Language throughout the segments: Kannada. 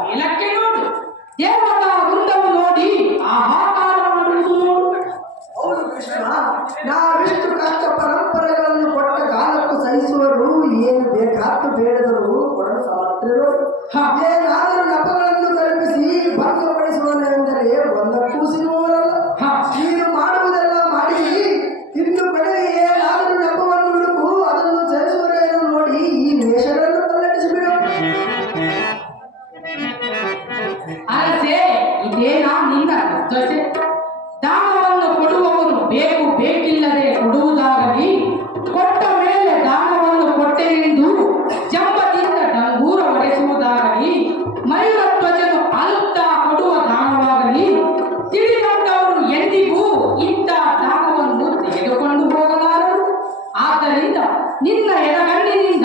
ಮೇಲಕ್ಕೆ ನೋಡು. ದೇವತಾ ವೃಂದವು ನೋಡಿ ಆಹಾಕಾರ ಮಾಡುವುದು ನೋಡು ಹೌದು ಕೃಷ್ಣ ನಾವೆಷ್ಟು ಕಷ್ಟ ಪರಂಪರೆಗಳನ್ನು ಕೊಟ್ಟ ಕಾಲಕ್ಕೂ ಸಹಿಸುವರು ಏನು ಬೇಕಾದ್ದು ಬೇಡದರು ಕೊಡಲು ಸಮರ್ಥರು. ಏನಾದರೂ ಇದೇನಾ ನಿನ್ನ ದೊಸೆ? ದಾನವನ್ನು ಕೊಡುವವನು ಬೇಕು ಬೇಕಿಲ್ಲದೆ ಕೊಡುವುದಾಗಲಿ, ಕೊಟ್ಟ ಮೇಲೆ ದಾನವನ್ನು ಕೊಟ್ಟೆನೆಂದು ಜಂಬದಿಂದ ಡಂಗೂರ ಹೊಡೆಸುವುದಾಗಲಿ ಮಯೂರಧ್ವಜನು ಅಲ್ಪ ಕೊಡುವ ದಾನವಾಗಲಿ, ತಿಳಿದಂತವರು ಎಂದಿಗೂ ಇಂಥ ದಾನವನ್ನು ತೆಗೆದುಕೊಂಡು ಹೋಗಲಾರರು. ಆದ್ದರಿಂದ ನಿನ್ನ ಎಡಗಣ್ಣಿನಿಂದ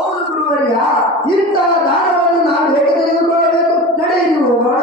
ಹೌದು ಗುರುವರ್ಯ ಇಂಥ ದಾನವನ್ನು ನಾವು ಹೇಗೆ ತೆಗೆದುಕೊಳ್ಳಬೇಕು ನಡೆಯಿರಿ ಹೋಗೋಣ